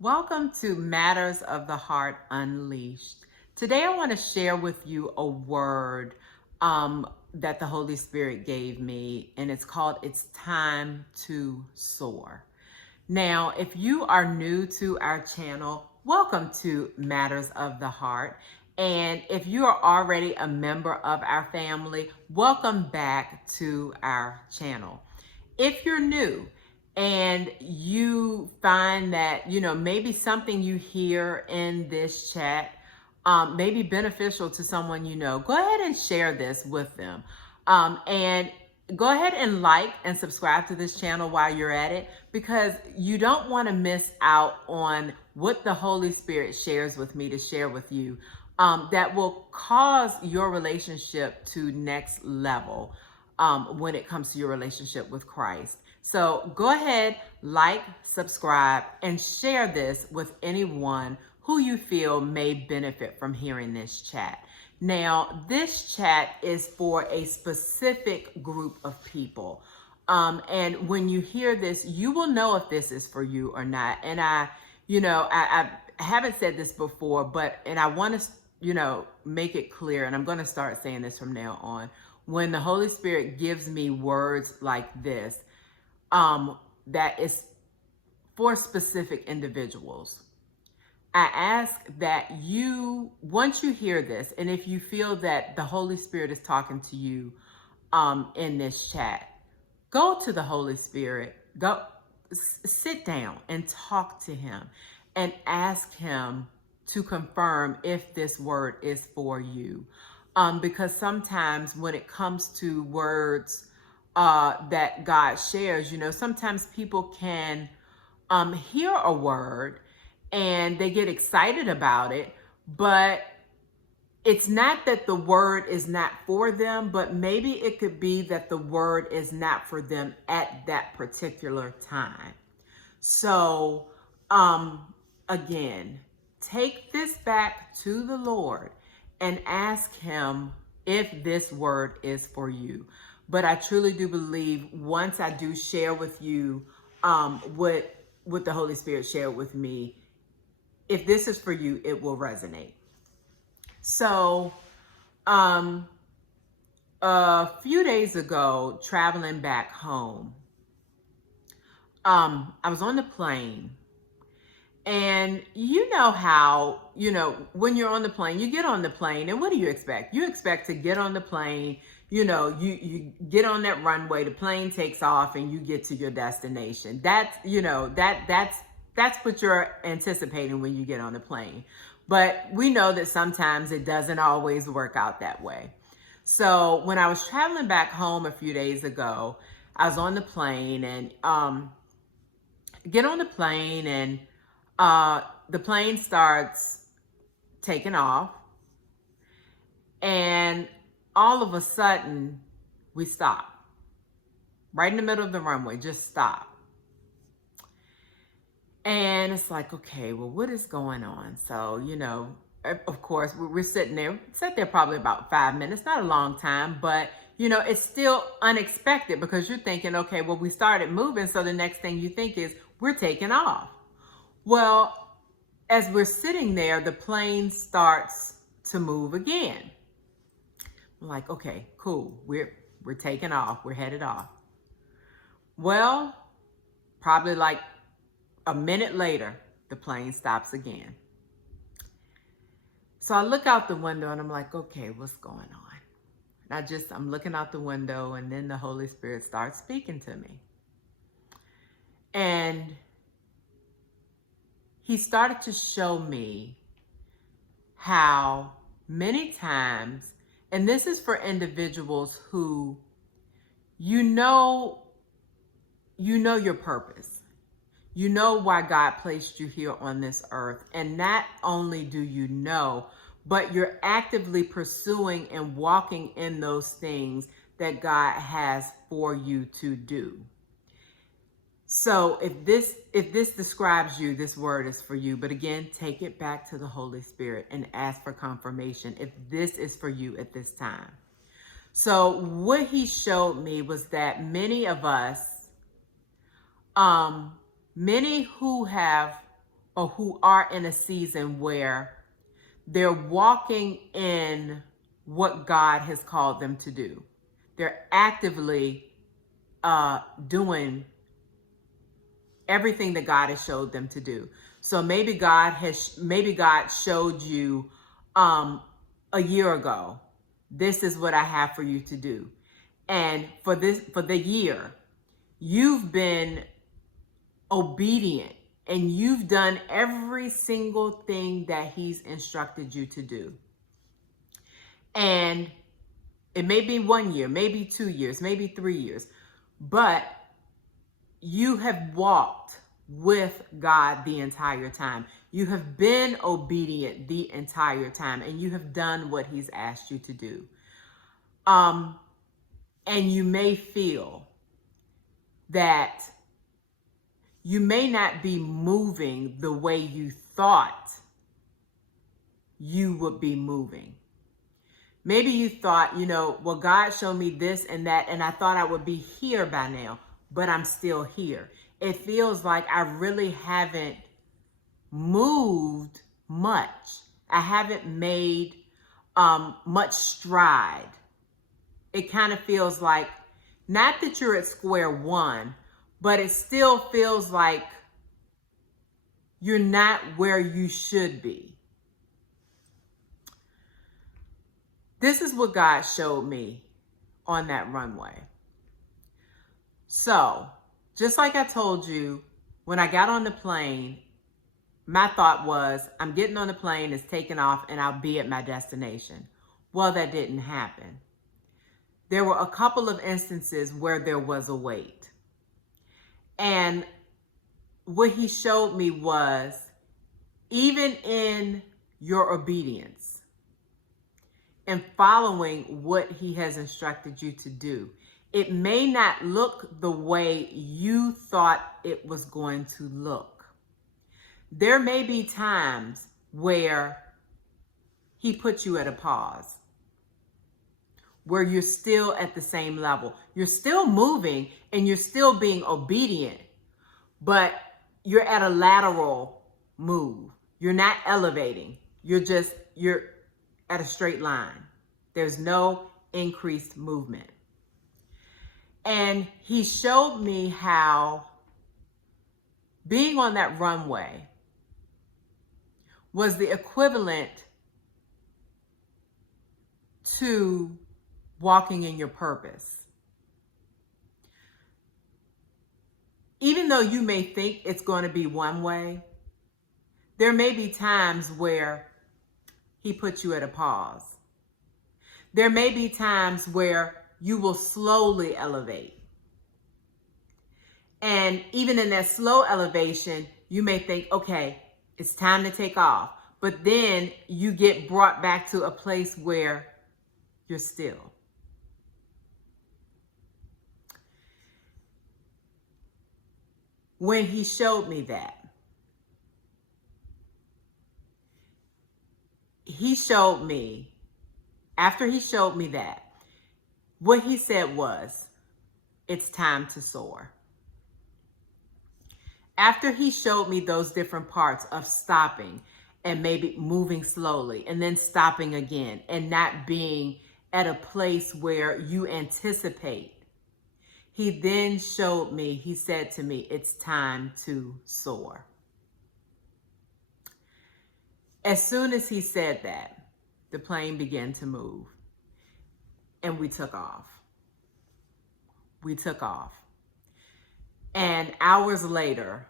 Welcome to Matters of the Heart Unleashed. Today, I want to share with you a word that the Holy Spirit gave me, and it's called It's Time to Soar. Now, if you are new to our channel, welcome to Matters of the Heart. And if you are already a member of our family, welcome back to our channel. If you're new and you find that, maybe something you hear in this chat may be beneficial to someone you know, go ahead and share this with them. And go ahead and like and subscribe to this channel while you're at it, because you don't want to miss out on what the Holy Spirit shares with me to share with you, that will cause your relationship to next level when it comes to your relationship with Christ. So go ahead, like, subscribe, and share this with anyone who you feel may benefit from hearing this chat. Now, this chat is for a specific group of people. And when you hear this, you will know if this is for you or not. And I haven't said this before, and I want to, make it clear, and I'm going to start saying this from now on. When the Holy Spirit gives me words like this, that is for specific individuals, I ask that you, once you hear this, and if you feel that the Holy Spirit is talking to you in this chat, go to the Holy Spirit, sit down and talk to him and ask him to confirm if this word is for you. Because sometimes when it comes to words that God shares, sometimes people can hear a word and they get excited about it, but it's not that the word is not for them, but maybe it could be that the word is not for them at that particular time. So, again, take this back to the Lord and ask him if this word is for you. But I truly do believe once I do share with you what the Holy Spirit shared with me, if this is for you, it will resonate. So, a few days ago, traveling back home, I was on the plane. And you know how, when you're on the plane, you get on the plane, and what do you expect? You expect to get on the plane, you get on that runway, the plane takes off, and you get to your destination. That's what you're anticipating when you get on the plane. But we know that sometimes it doesn't always work out that way. So when I was traveling back home a few days ago, I was on the plane and get on the plane, and the plane starts taking off, and all of a sudden we stop right in the middle of the runway, just stop. And it's like, okay, well, what is going on? So, of course, we're sat there probably about 5 minutes, not a long time, but it's still unexpected, because you're thinking, okay, well, we started moving, so the next thing you think is we're taking off. Well, as we're sitting there, the plane starts to move again. I'm like, okay, cool. We're taking off. We're headed off. Well, probably like a minute later, the plane stops again. So I look out the window and I'm like, okay, what's going on? I'm looking out the window, and then the Holy Spirit starts speaking to me. And he started to show me how many times, and this is for individuals who know your purpose. You know why God placed you here on this earth. And not only do you know, but you're actively pursuing and walking in those things that God has for you to do. So if this describes you, this word is for you. But again, take it back to the Holy Spirit and ask for confirmation if this is for you at this time. So what he showed me was that many of us, many who have or who are in a season where they're walking in what God has called them to do. They're actively doing everything that God has showed them to do. So maybe God showed you a year ago, this is what I have for you to do. And for the year, you've been obedient and you've done every single thing that he's instructed you to do. And it may be 1 year, maybe 2 years, maybe 3 years, but you have walked with God the entire time. You have been obedient the entire time, and you have done what he's asked you to do. And you may feel that you may not be moving the way you thought you would be moving. Maybe you thought, well, God showed me this and that, and I thought I would be here by now, but I'm still here. It feels like I really haven't moved much. I haven't made much stride. It kind of feels like, not that you're at square one, but it still feels like you're not where you should be. This is what God showed me on that runway. So, just like I told you, when I got on the plane, my thought was, I'm getting on the plane, it's taking off, and I'll be at my destination. Well, that didn't happen. There were a couple of instances where there was a wait. And what he showed me was, even in your obedience and following what he has instructed you to do, it may not look the way you thought it was going to look. There may be times where he puts you at a pause, where you're still at the same level. You're still moving and you're still being obedient, but you're at a lateral move. You're not elevating. You're at a straight line. There's no increased movement. And he showed me how being on that runway was the equivalent to walking in your purpose. Even though you may think it's going to be one way, there may be times where he puts you at a pause. There may be times where you will slowly elevate. And even in that slow elevation, you may think, okay, it's time to take off. But then you get brought back to a place where you're still. When he showed me that, after he showed me that, what he said was, it's time to soar. After he showed me those different parts of stopping and maybe moving slowly and then stopping again and not being at a place where you anticipate, he then showed me, he said to me, it's time to soar. As soon as he said that, the plane began to move and we took off. We took off. And hours later,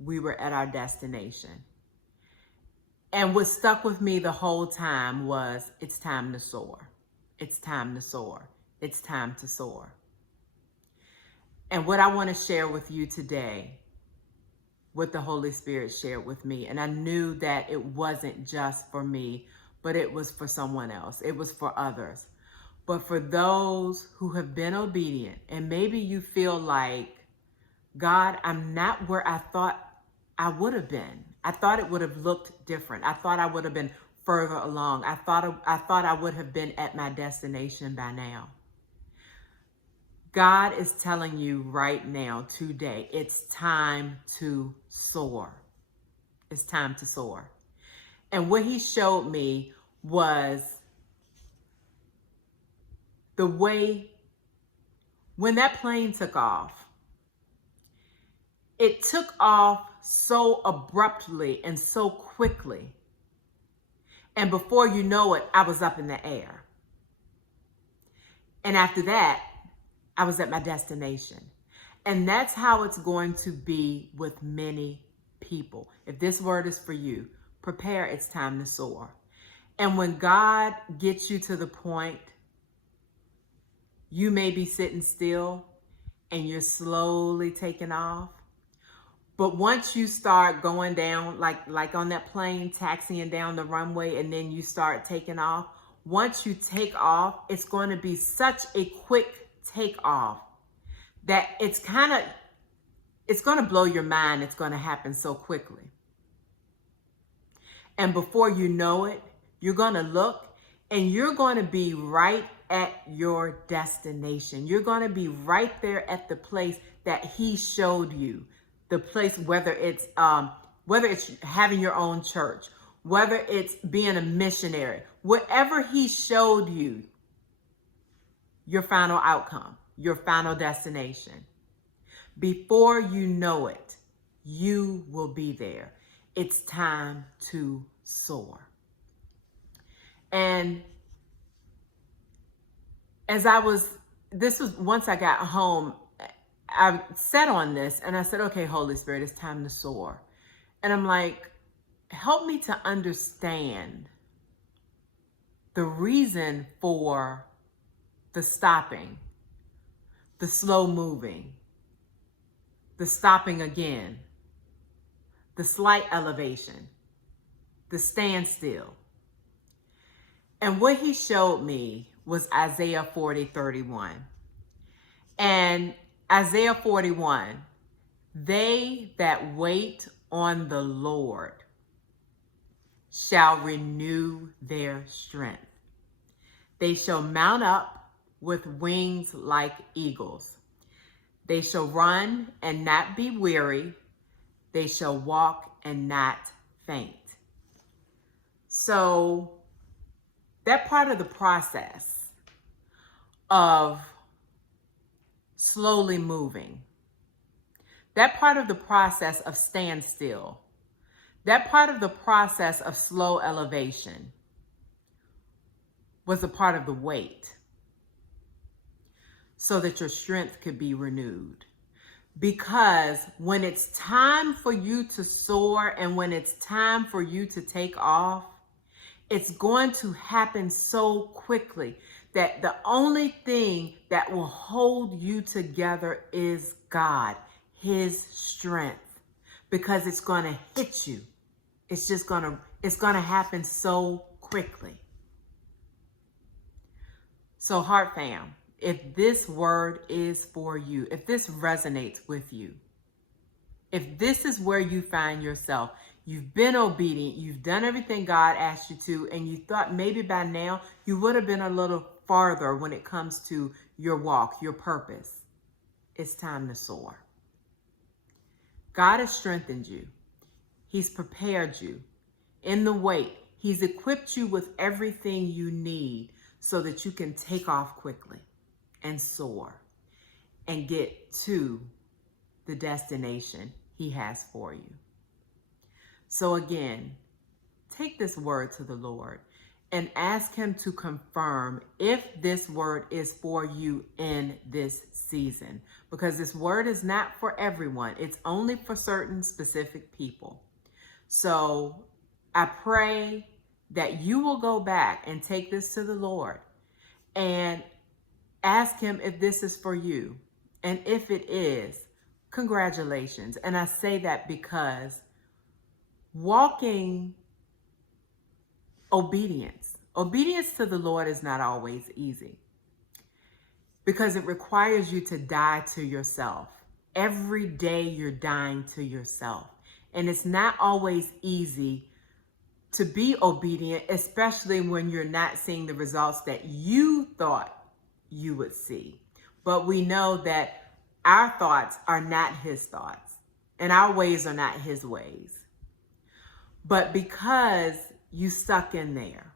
we were at our destination. And what stuck with me the whole time was, it's time to soar. It's time to soar. It's time to soar. And what I want to share with you today, what the Holy Spirit shared with me, and I knew that it wasn't just for me, but it was for someone else. It was for others. But for those who have been obedient, and maybe you feel like, God, I'm not where I thought I would have been. I thought it would have looked different. I thought I would have been further along. I thought I would have been at my destination by now. God is telling you right now, today, it's time to soar. It's time to soar. And what he showed me was the way when that plane took off, it took off so abruptly and so quickly. And before you know it, I was up in the air. And after that, I was at my destination. And that's how it's going to be with many people. If this word is for you, prepare, it's time to soar. And when God gets you to the point, you may be sitting still and you're slowly taking off. But once you start going down, like on that plane, taxiing down the runway, and then you start taking off, once you take off, it's going to be such a quick takeoff that it's going to blow your mind. It's going to happen so quickly. And before you know it, you're going to look and you're going to be right at your destination. You're going to be right there at the place that he showed you. The place, whether it's having your own church, whether it's being a missionary, whatever he showed you, your final outcome, your final destination. Before you know it, you will be there. It's time to soar. And this was once I got home, I sat on this and I said, okay, Holy Spirit, it's time to soar. And I'm like, help me to understand the reason for the stopping, the slow moving, the stopping again, the slight elevation, the standstill. And what he showed me was Isaiah 40:31. And Isaiah 41, they that wait on the Lord shall renew their strength. They shall mount up with wings like eagles. They shall run and not be weary. They shall walk and not faint. So that part of the process of slowly moving, that part of the process of standstill, that part of the process of slow elevation was a part of the wait so that your strength could be renewed. Because when it's time for you to soar and when it's time for you to take off, it's going to happen so quickly that the only thing that will hold you together is God, his strength, because it's going to hit you. It's going to happen so quickly. So Heart Fam, if this word is for you, if this resonates with you, if this is where you find yourself, you've been obedient, you've done everything God asked you to, and you thought maybe by now you would have been a little farther when it comes to your walk, your purpose, it's time to soar. God has strengthened you. He's prepared you in the wait. He's equipped you with everything you need so that you can take off quickly and soar and get to the destination he has for you. So again, take this word to the Lord and ask him to confirm if this word is for you in this season, because this word is not for everyone. It's only for certain specific people. So I pray that you will go back and take this to the Lord and ask him if this is for you. And if it is, congratulations. And I say that because walking obedience to the Lord is not always easy, because it requires you to die to yourself. Every day you're dying to yourself. And it's not always easy to be obedient, especially when you're not seeing the results that you thought you would see. But we know that our thoughts are not his thoughts, and our ways are not his ways. But because you stuck in there,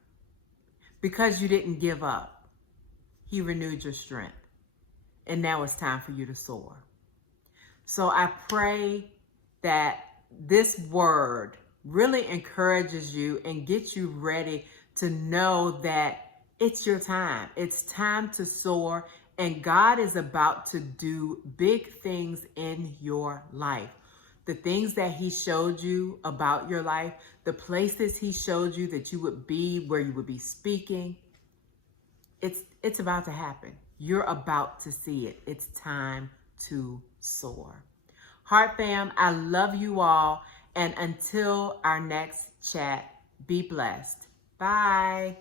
because you didn't give up, he renewed your strength. And now it's time for you to soar. So I pray that this word really encourages you and gets you ready to know that it's your time. It's time to soar, and God is about to do big things in your life. The things that he showed you about your life, the places he showed you that you would be, where you would be speaking, it's about to happen. You're about to see it. It's time to soar. Heart fam, I love you all. And until our next chat, be blessed. Bye.